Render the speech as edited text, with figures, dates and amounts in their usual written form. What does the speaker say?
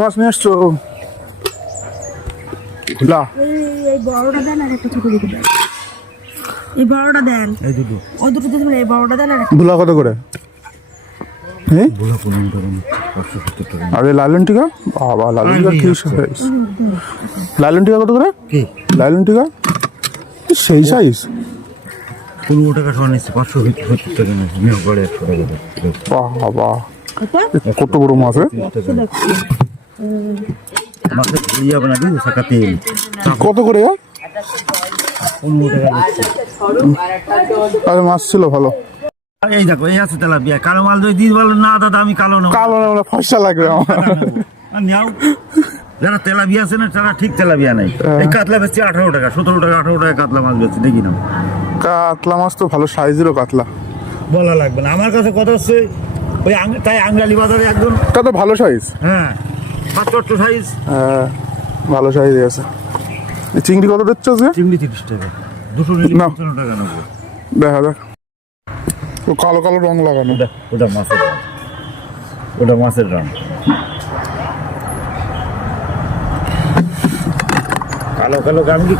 মাছ নিয়ে আসছো? খোলা এই বড়টা দেন আর একটা ছোট দুটো দেন। এই বড়টা দেন, এই দুটো ওই দুটো দিন এই বড়টা দেন আর ভুলা কত করে? হ্যাঁ ভোলা পনেরো ধরুন 570 টাকা। আরে লালন টিকা, বাবা লালন টিকা কি সাইজ? লালন টিকা কত করে? কি লালন টিকা সেই সাইজ? 15 টাকা সমান নিচ্ছে, 570 টাকা নিচ্ছে। মেয়ে গড়ে 100 টাকা দেয়। বাবা কত? কত বড় মাছ! মাছের ঝুলি যাবে না কিন্তু শাকা তেল কত করে? 15 টাকা নিচ্ছে। আরে মাছ ছিল ভালো। এই দেখো, এই আছে তেলাপিয়া। কালো মাল যদি দিয়ে বলেন না দাদা আমি কালো নেবো, কালো না মানে ফর্সা লাগবে আমার। আর নেও। যারা তেলাপিয়া আছে না তারা ঠিক তেলাপিয়া নাই। এই কাতলা বেচছে 18 টাকা, 17 টাকা, 18 টাকা কাতলা মাছ বেচছে, দেখি না। কাতলা মাছ তো ভালো সাইজেরও কাতলা। বলা লাগবে না, আমার কাছে কত হচ্ছে ওই তাই আংরালি বাজারে একজন। তা তো ভালো সাইজ। হ্যাঁ, 5-8 সাইজ হ্যাঁ ভালো সাইজ আছে। এই চিংড়ি কত দিচ্ছ যে? চিংড়ি 30 টাকা, 200 নিলে নাও। 55 টাকা নেবো। দেখা যাক। ও কালো কালো রং লাগানো। ওটা মাছের দাম, ওটা মাছের দাম। কালো কালো আমি কি